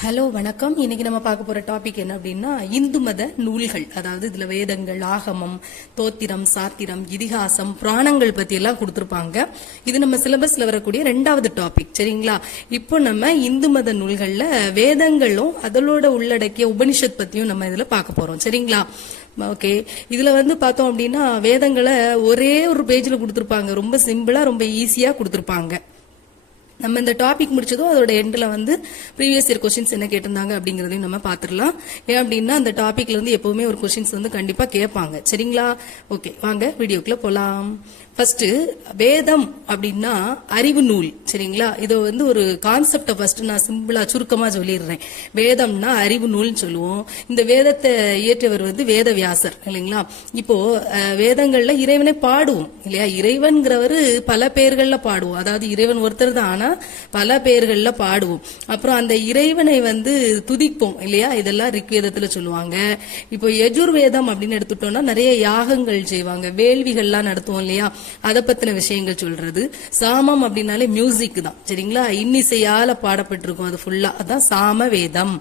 Hello வணக்கம். இன்னைக்கு நம்ம பார்க்க போற டாபிக் என்ன அப்படின்னா இந்து மத நூல்கள், அதாவது இதுல வேதங்கள், ஆகமம், தோத்திரம், சாத்திரம், இதிகாசம், புராணங்கள் பத்தி எல்லாம் கொடுத்திருப்பாங்க. இது நம்ம சிலபஸ்ல வரக்கூடிய 2வது டாபிக். சரிங்களா? இப்போ நம்ம இந்து மத நூல்கள்ல வேதங்களும் அதோட உள்ளடக்கிய உபனிஷத் பத்தியும் நம்ம இதுல பார்க்க போறோம். சரிங்களா? ஓகே. இதுல பார்த்தோம் அப்படின்னா வேதங்களை ஒரே ஒரு பேஜ்ல கொடுத்திருப்பாங்க. ரொம்ப சிம்பிளா, ரொம்ப ஈஸியா கொடுத்திருப்பாங்க. நம்ம இந்த டாபிக் முடிச்சதும் அதோட எண்ட்ல ப்ரீவியஸ் இயர் கொஸ்டின்ஸ் என்ன கேட்டிருந்தாங்க அப்படிங்கறதையும் நம்ம பாத்துடலாம். ஏன் அப்படின்னா அந்த டாபிக்ல எப்பவுமே ஒரு கொஸ்டின்ஸ் கண்டிப்பா கேட்பாங்க. சரிங்களா? ஓகே, வாங்க வீடியோக்குள்ள போலாம். ஃபர்ஸ்ட், வேதம் அப்படின்னா அறிவு நூல். சரிங்களா? இது ஒரு கான்செப்ட ஃபர்ஸ்ட் நான் சிம்பிளா சுருக்கமா சொல்லிடுறேன். வேதம்னா அறிவு நூல்னு சொல்லுவோம். இந்த வேதத்தை இயற்றியவர் வேதவியாசர் இல்லைங்களா? இப்போ வேதங்கள்ல இறைவனை பாடுவோம் இல்லையா? இறைவன்கிறவர் பல பேர்கள்ல பாடுவோம். அதாவது இறைவன் ஒருத்தர் தான், ஆனா பல பேர்கள்ல பாடுவோம். அப்புறம் அந்த இறைவனை துதிப்போம் இல்லையா? இதெல்லாம் ரிக்வேதத்துல சொல்லுவாங்க. இப்போ யஜுர்வேதம் அப்படின்னு எடுத்துட்டோம்னா நிறைய யாகங்கள் செய்வாங்க, வேள்விகள்லாம் நடத்துவோம் இல்லையா? அதை பத்தின விஷயங்கள் சொல்றது. சாமம் அப்படின்னாலே மியூசிக் தான். சரிங்களா? இன்னிசையால பாடப்பட்டிருக்கும் அது ஃபுல்லா. அதான் சாம வேதம்.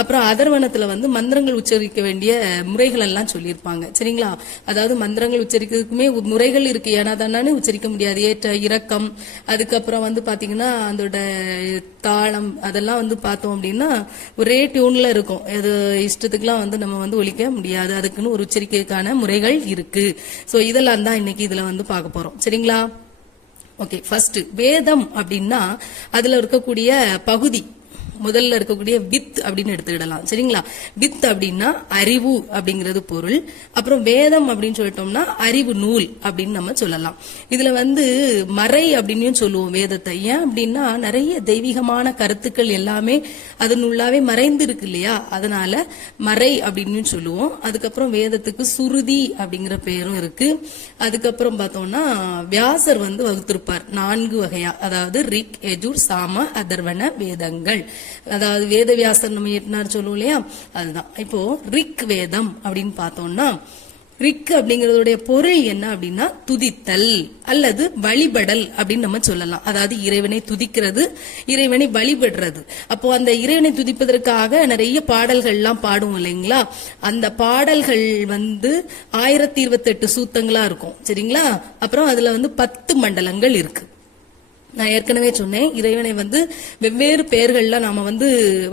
அப்புறம் அதர்வனத்துல மந்திரங்கள் உச்சரிக்க வேண்டிய முறைகள் எல்லாம் சொல்லியிருப்பாங்க. சரிங்களா? அதாவது மந்திரங்கள் உச்சரிக்கிறதுக்குமே முறைகள் இருக்கு. ஏன்னா தானே உச்சரிக்க முடியாது. ஏற்ற இறக்கம், அதுக்கப்புறம் பாத்தீங்கன்னா அதோட தாளம், அதெல்லாம் பார்த்தோம் அப்படின்னா ஒரே டியூன்ல இருக்கும். அது இஷ்டத்துக்குலாம் நம்ம ஒலிக்க முடியாது. அதுக்குன்னு ஒரு உச்சரிக்கைக்கான முறைகள் இருக்கு. சோ இதெல்லாம் தான் இன்னைக்கு இதுல பார்க்க போறோம். சரிங்களா? ஓகே. ஃபர்ஸ்ட், வேதம் அப்படின்னா அதுல இருக்கக்கூடிய பகுதி, முதல்ல இருக்கக்கூடிய வித் அப்படின்னு எடுத்துக்கிடலாம். சரிங்களா? வித் அப்படின்னா அறிவு அப்படிங்கிறது பொருள். அப்புறம் வேதம் அப்படின்னு சொல்லிட்டோம்னா அறிவு நூல் அப்படின்னு நம்ம சொல்லலாம். இதுல மறை அப்படின்னு சொல்லுவோம் வேதத்தை. ஏன் அப்படின்னா நிறைய தெய்வீகமான கருத்துக்கள் எல்லாமே அதனுள்ளாவே மறைந்து இருக்கு இல்லையா? அதனால மறை அப்படின்னு சொல்லுவோம். அதுக்கப்புறம் வேதத்துக்கு சுருதி அப்படிங்கிற பெயரும் இருக்கு. அதுக்கப்புறம் பார்த்தோம்னா வியாசர் வகுத்திருப்பார் 4 வகையா. அதாவது ரிக், யஜுர், சாம, அதர்வன வேதங்கள். அதாவது வேதவியாசர் நம்ம எட்டினார் சொல்லுவோம் இல்லையா? அதுதான். இப்போ ரிக் வேதம் அப்படின்னு பார்த்தோம்னா ரிக் அப்படிங்கறதுடைய பொருள் என்ன அப்படின்னா துதித்தல் அல்லது வழிபடல் அப்படின்னு நம்ம சொல்லலாம். அதாவது இறைவனை துதிக்கிறது, இறைவனை வழிபடுறது. அப்போ அந்த இறைவனை துதிப்பதற்காக நிறைய பாடல்கள் எல்லாம் பாடுவோம் இல்லைங்களா? அந்த பாடல்கள் 1028 சூத்தங்களா இருக்கும். சரிங்களா? அப்புறம் அதுல 10 மண்டலங்கள் இருக்கு. நான் ஏற்கனவே சொன்னேன், இறைவனை வெவ்வேறு பெயர்கள்ல நாம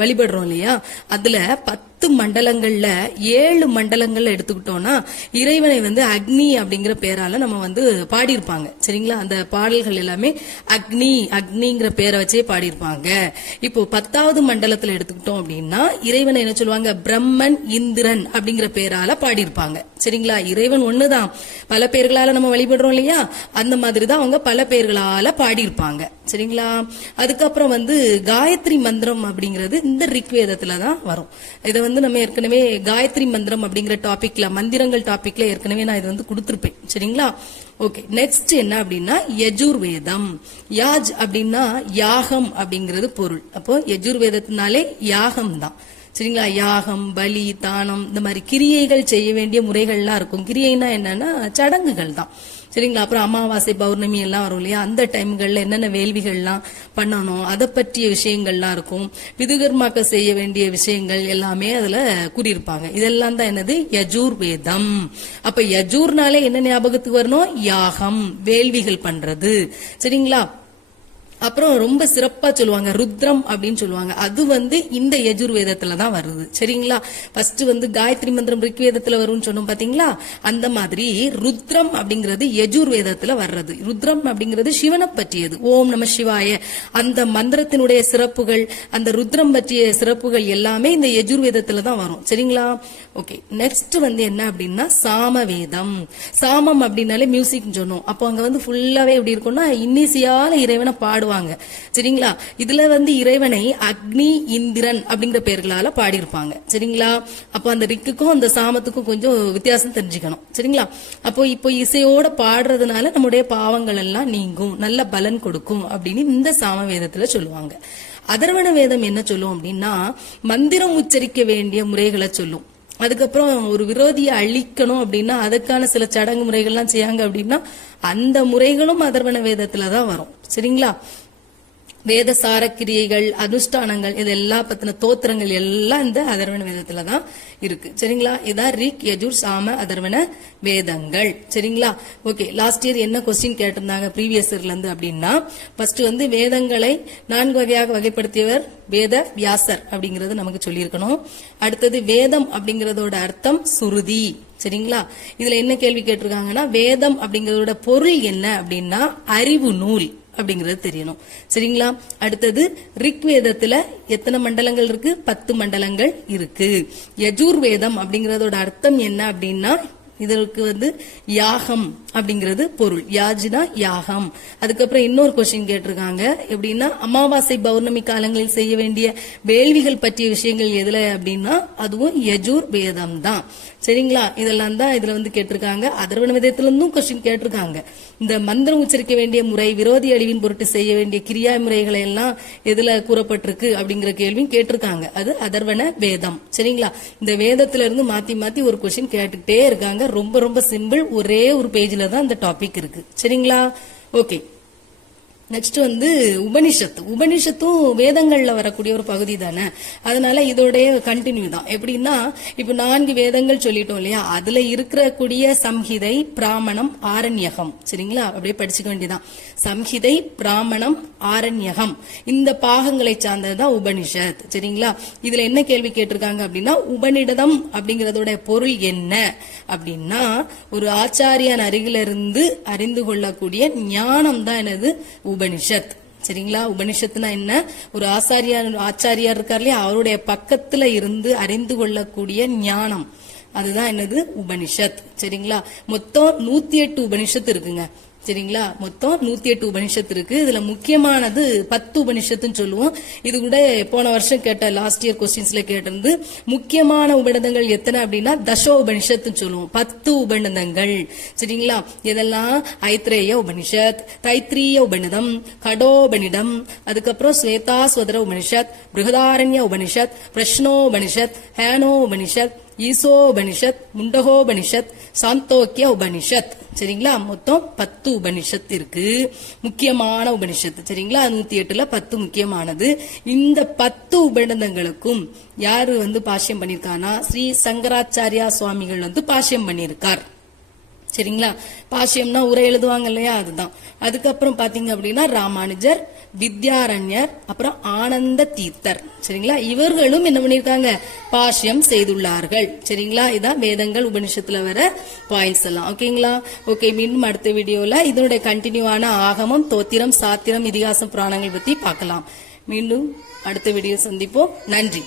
வழிபடுறோம் இல்லையா? அதுல 10 மண்டலங்கள்ல 7 மண்டலங்கள்ல எடுத்துக்கிட்டோம்னா இறைவனை அக்னி அப்படிங்கிற பேரால நம்ம பாடியிருப்பாங்க. சரிங்களா? அந்த பாடல்கள் எல்லாமே அக்னி அக்னிங்கிற பேரை வச்சே பாடியிருப்பாங்க. இப்போ 10வது மண்டலத்துல எடுத்துக்கிட்டோம் அப்படின்னா இறைவனை என்ன சொல்லுவாங்க? பிரம்மன், இந்திரன் அப்படிங்கிற பேரால பாடியிருப்பாங்க. சரிங்களா? இறைவன் ஒண்ணுதான், பல பேர்களால நம்ம வழிபடுறோம் இல்லையா? அந்த மாதிரிதான் அவங்க பல பேர்களால பாடியிருப்பாங்க. சரிங்களா? அதுக்கப்புறம் காயத்ரி மந்திரம் அப்படிங்கிறது இந்த ரிக்வேதத்துலதான் வரும். இதை நம்ம ஏற்கனவே காயத்ரி மந்திரம் அப்படிங்கிற டாபிக்ல, மந்திரங்கள் டாபிக்ல ஏற்கனவே நான் இது கொடுத்திருப்பேன். சரிங்களா? ஓகே. நெக்ஸ்ட் என்ன அப்படின்னா யஜுர்வேதம். யாஜ் அப்படின்னா யாகம் அப்படிங்கிறது பொருள். அப்போ யஜுர்வேதத்தினாலே யாகம் தான். சரிங்களா? யாகம், பலி, தானம், இந்த மாதிரி கிரியைகள் செய்ய வேண்டிய முறைகள்லாம் இருக்கும். கிரியைனா என்னன்னா சடங்குகள் தான். சரிங்களா? அப்புறம் அமாவாசை, பௌர்ணமி எல்லாம் வரும் இல்லையா? அந்த டைம்கள்ல என்னென்ன வேள்விகள்லாம் பண்ணணும், அதை பற்றிய விஷயங்கள்லாம் இருக்கும். விதுகர்மாக்க செய்ய வேண்டிய விஷயங்கள் எல்லாமே அதுல கூறியிருப்பாங்க. இதெல்லாம் தான் என்னது? யஜுர்வேதம். அப்ப யஜூர்னாலே என்ன ஞாபகத்துக்கு வரணும்? யாகம், வேள்விகள் பண்றது. சரிங்களா? அப்புறம் ரொம்ப சிறப்பா சொல்லுவாங்க ருத்ரம் அப்படின்னு சொல்லுவாங்க. அது இந்த யஜுர்வேதத்துல தான் வருது. சரிங்களா? ஃபர்ஸ்ட் காயத்ரி மந்திரம் ரிக்வேதத்துல வரும்னு சொன்னோம் பாத்தீங்களா? அந்த மாதிரி ருத்ரம் அப்படிங்கிறது யஜுர்வேதத்துல வர்றது. ருத்ரம் அப்படிங்கிறது சிவனை பற்றியது. ஓம் நம சிவாய. அந்த மந்திரத்தினுடைய சிறப்புகள், அந்த ருத்ரம் பற்றிய சிறப்புகள் எல்லாமே இந்த யஜுர்வேதத்துல தான் வரும். சரிங்களா? ஓகே. நெக்ஸ்ட் என்ன அப்படின்னா சாமவேதம். சாமம் அப்படின்னாலே மியூசிக் சொன்னோம். அப்போ அங்க ஃபுல்லாவே எப்படி இருக்கும்னா இன்னிசையால இறைவனை பாடுவாங்க. சரிங்களா? இதுல இறைவனை அக்னி, இந்திரன் அப்படிங்கிற பெயர்களால பாடியிருப்பாங்க. சரிங்களா? அப்போ அந்த ரிக்குக்கும் அந்த சாமத்துக்கும் கொஞ்சம் வித்தியாசம் தெரிஞ்சுக்கணும். சரிங்களா? அப்போ இப்போ இசையோட பாடுறதுனால நம்முடைய பாவங்கள் எல்லாம் நீங்கும், நல்ல பலன் கொடுக்கும் அப்படின்னு இந்த சாம வேதத்துல சொல்லுவாங்க. அதர்வண வேதம் என்ன சொல்லும் அப்படின்னா மந்திரம் உச்சரிக்க வேண்டிய முறைகளை சொல்லும். அதுக்கப்புறம் ஒரு விரோதியை அழிக்கணும் அப்படின்னா அதுக்கான சில சடங்கு முறைகள்லாம் செய்யாங்க அப்படின்னா அந்த முறைகளும் அதர்வண வேதத்துலதான் வரும். சரிங்களா? வேதசார கிரியைகள், அனுஷ்டானங்கள், இதெல்லாம் பத்தின தோத்திரங்கள் எல்லாம் இந்த அதர்வண வேதத்துல தான் இருக்கு. சரிங்களா? இதான் ரிக், யஜுர், சாம, அதர்வண வேதங்கள். சரிங்களா? ஓகே, லாஸ்ட் இயர் என்ன கொஸ்டின் கேட்டிருந்தாங்க ப்ரீவியஸ் இயர்ல இருந்து அப்படின்னா, ஃபர்ஸ்ட் வந்து வேதங்களை 4 வகையாக வகைப்படுத்தியவர் வேத வியாசர் அப்படிங்கறது நமக்கு சொல்லியிருக்கணும். அடுத்தது வேதம் அப்படிங்கறதோட அர்த்தம் சுருதி. சரிங்களா? இதுல என்ன கேள்வி கேட்டிருக்காங்கன்னா, வேதம் அப்படிங்கறதோட பொருள் என்ன அப்படின்னா அறிவு நூல் அப்படிங்கறது தெரியணும். சரிங்களா? அடுத்தது ரிக்வேதத்துல எத்தனை மண்டலங்கள் இருக்கு? 10 மண்டலங்கள் இருக்கு. யஜுர்வேதம் அப்படிங்கறதோட அர்த்தம் என்ன அப்படின்னா, இதற்கு வந்து யாகம் அப்படிங்கிறது பொருள். யாஜினா யாகம். அதுக்கப்புறம் இன்னொரு கொஸ்டின் கேட்டிருக்காங்க, எப்படின்னா அமாவாசை பௌர்ணமி காலங்களில் செய்ய வேண்டிய வேள்விகள் பற்றிய விஷயங்கள் எதுல அப்படின்னா அதுவும் யஜுர் வேதம் தான். சரிங்களா? இதெல்லாம் தான் இதுல வந்து கேட்டிருக்காங்க. அதர்வண வேதத்துல இருந்தும் கொஸ்டின் கேட்டிருக்காங்க. இந்த மந்திரம் உச்சரிக்க வேண்டிய முறை, விரோதி அழிவின் பொருட்டு செய்ய வேண்டிய கிரியா முறைகளை எல்லாம் எதுல கூறப்பட்டிருக்கு அப்படிங்கிற கேள்வியும் கேட்டிருக்காங்க. அது அதர்வண வேதம். சரிங்களா? இந்த வேதத்துல இருந்து மாத்தி மாத்தி ஒரு கொஸ்டின் கேட்டுக்கிட்டே இருக்காங்க. ரொம்ப ரொம்ப சிம்பிள். ஒரே ஒரு பேஜ்ல தான் இந்த டாபிக் இருக்கு. சரிங்களா? ஓகே, நெக்ஸ்ட் வந்து உபனிஷத்து. உபனிஷத்தும் வேதங்கள்ல வரக்கூடிய ஒரு பகுதி தானே, அதனால இதோடைய கண்டினியூ தான். எப்படின்னா, இப்ப 4 வேதங்கள் சொல்லிட்டோம் இல்லையா, அதுல இருக்கக்கூடிய சம்ஹிதை, பிராமணம், ஆரண்யகம். சரிங்களா? அப்படியே படிச்சுக்க வேண்டியதான். சம்ஹிதை, பிராமணம், ஆரண்யகம், இந்த பாகங்களை சார்ந்ததுதான் உபனிஷத். சரிங்களா? இதுல என்ன கேள்வி கேட்டிருக்காங்க அப்படின்னா, உபநிடதம் அப்படிங்கறதோட பொருள் என்ன அப்படின்னா, ஒரு ஆச்சாரியான் அருகில இருந்து அறிந்து கொள்ளக்கூடிய ஞானம் தான் என்னது உபனிஷத். சரிங்களா? உபனிஷத்துனா என்ன? ஒரு ஆச்சாரியார் இருக்கார் இல்லையா, அவருடைய பக்கத்துல இருந்து அறிந்து கொள்ளக்கூடிய ஞானம், அதுதான் என்னது உபனிஷத். சரிங்களா? மொத்தம் 108 உபனிஷத்து இருக்குங்க. சரிங்களா? மொத்தம் 108 உபனிஷத்து இருக்கு. இதுல முக்கியமானது 10 உபனிஷத்துன்னு சொல்லுவோம். இது கூட போன வருஷம் கேட்ட லாஸ்ட் இயர் கொஸ்டின்ஸ்ல கேட்டிருந்து, முக்கியமான உபநிடதங்கள் எத்தனை அப்படின்னா தசோ உபனிஷத்துன்னு சொல்லுவோம். 10 உபநிடதங்கள். சரிங்களா? இதெல்லாம் ஐத்ரேய உபனிஷத், தைத்திரிய உபநிதம், கடோபனிடம், அதுக்கப்புறம் ஸ்வேதாஸ்வதர உபனிஷத், பிருகதாரண்ய உபனிஷத், பிரஷ்னோபனிஷத், ஹேனோ உபனிஷத், ஈசோபனிஷத், முண்டகோபனிஷத், சாந்தோக்கிய உபனிஷத். சரிங்களா? மொத்தம் 10 உபனிஷத் இருக்கு, முக்கியமான உபனிஷத்து. சரிங்களா? 108ல 10 முக்கியமானது. இந்த 10 உபநிடதங்களுக்கும் யாரு வந்து பாஷ்யம் பண்ணிருக்கானா, ஸ்ரீ சங்கராச்சாரியா சுவாமிகள் வந்து பாஷ்யம் பண்ணிருக்கார். சரிங்களா? பாஷ்யம்னா உரை எழுதுவாங்க இல்லையா, அதுதான். அதுக்கப்புறம் பாத்தீங்க அப்படின்னா ராமானுஜர், வித்யாரண்யர், அப்புறம் ஆனந்த தீர்த்தர். சரிங்களா? இவர்களும் என்ன பண்ணிருக்காங்க, பாஷ்யம் செய்துள்ளார்கள். சரிங்களா? இதான் வேதங்கள் உபனிஷத்துல வர பாயிண்ட்ஸ் எல்லாம். ஓகேங்களா? ஓகே, மீண்டும் அடுத்த வீடியோல இதனுடைய கண்டினியூவான ஆகமம், தோத்திரம், சாத்திரம், இதிகாசம், புராணங்கள் பத்தி பார்க்கலாம். மீண்டும் அடுத்த வீடியோ சந்திப்போம். நன்றி.